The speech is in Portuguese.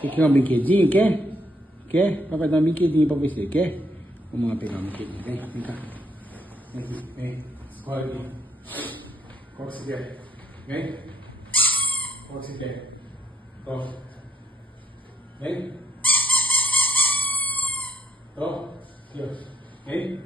Você quer um brinquedinho? Quer? Papai dá um brinquedinho pra você, quer? Vamos lá pegar um brinquedinho. Vem cá. Vem aqui, vem. Escolhe aqui. Qual que você quer? Vem. Qual que você quer? Qual? Vem. Ó. Aqui, ó. Vem.